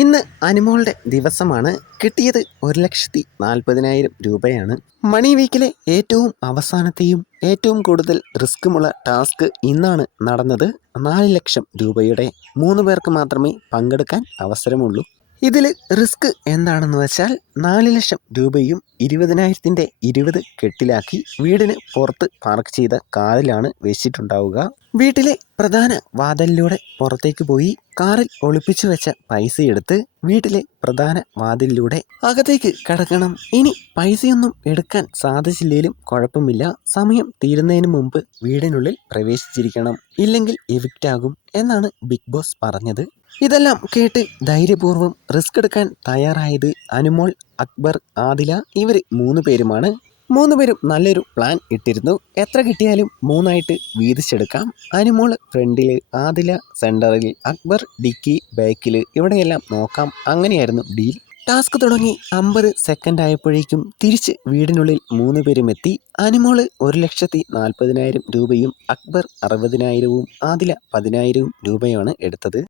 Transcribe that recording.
ഇന്ന് അനുമോളുടെ ദിവസമാണ്. കിട്ടിയത് 1,40,000 രൂപയാണ്. മണി വീക്കിലെ ഏറ്റവും അവസാനത്തെയും ഏറ്റവും കൂടുതൽ റിസ്ക്കുമുള്ള ടാസ്ക് ഇന്നാണ് നടന്നത്. 4 ലക്ഷം രൂപയുടെ 3 പേർക്ക് മാത്രമേ പങ്കെടുക്കാൻ അവസരമുള്ളൂ. ഇതിൽ റിസ്ക് എന്താണെന്ന് വെച്ചാൽ 4 ലക്ഷം രൂപയും 20,000-ൻ്റെ 20 കെട്ടിലാക്കി വീടിന് പുറത്ത് പാർക്ക് ചെയ്ത കാറിലാണ് വെച്ചിട്ടുണ്ടാവുക. വീട്ടിലെ പ്രധാന വാതിലിലൂടെ പുറത്തേക്ക് പോയി കാറിൽ ഒളിപ്പിച്ചു വെച്ച പൈസ എടുത്ത് വീട്ടിലെ പ്രധാന വാതിലിലൂടെ അകത്തേക്ക് കടക്കണം. ഇനി പൈസയൊന്നും എടുക്കാൻ സാധിച്ചില്ലെങ്കിലും കുഴപ്പമില്ല, സമയം തീരുന്നതിന് മുമ്പ് വീടിനുള്ളിൽ പ്രവേശിച്ചിരിക്കണം, ഇല്ലെങ്കിൽ എവിക്റ്റ് ആകും എന്നാണ് ബിഗ് ബോസ് പറഞ്ഞത്. ഇതെല്ലാം കേട്ട് ധൈര്യപൂർവ്വം റിസ്ക് എടുക്കാൻ തയ്യാറായത് അനുമോൾ, അക്ബർ, ആദില ഇവർ 3 പേരുമാണ്. 3 പേരും നല്ലൊരു പ്ലാൻ ഇട്ടിരുന്നു. എത്ര കിട്ടിയാലും 3ആയിട്ട് വീതിച്ചെടുക്കാം. അനുമോൾ ഫ്രണ്ടിൽ, ആദില സെൻറ്ററിൽ, അക്ബർ ഡിക്കി ബാക്കിൽ, ഇവിടെയെല്ലാം നോക്കാം. അങ്ങനെയായിരുന്നു ഡീൽ. ടാസ്ക് തുടങ്ങി 50 സെക്കൻഡ് ആയപ്പോഴേക്കും തിരിച്ച് വീടിനുള്ളിൽ 3 പേരും എത്തി. അനുമോൾ 1,40,000 രൂപയും അക്ബർ 60,000-വും ആദില 10,000 രൂപയുമാണ് എടുത്തത്.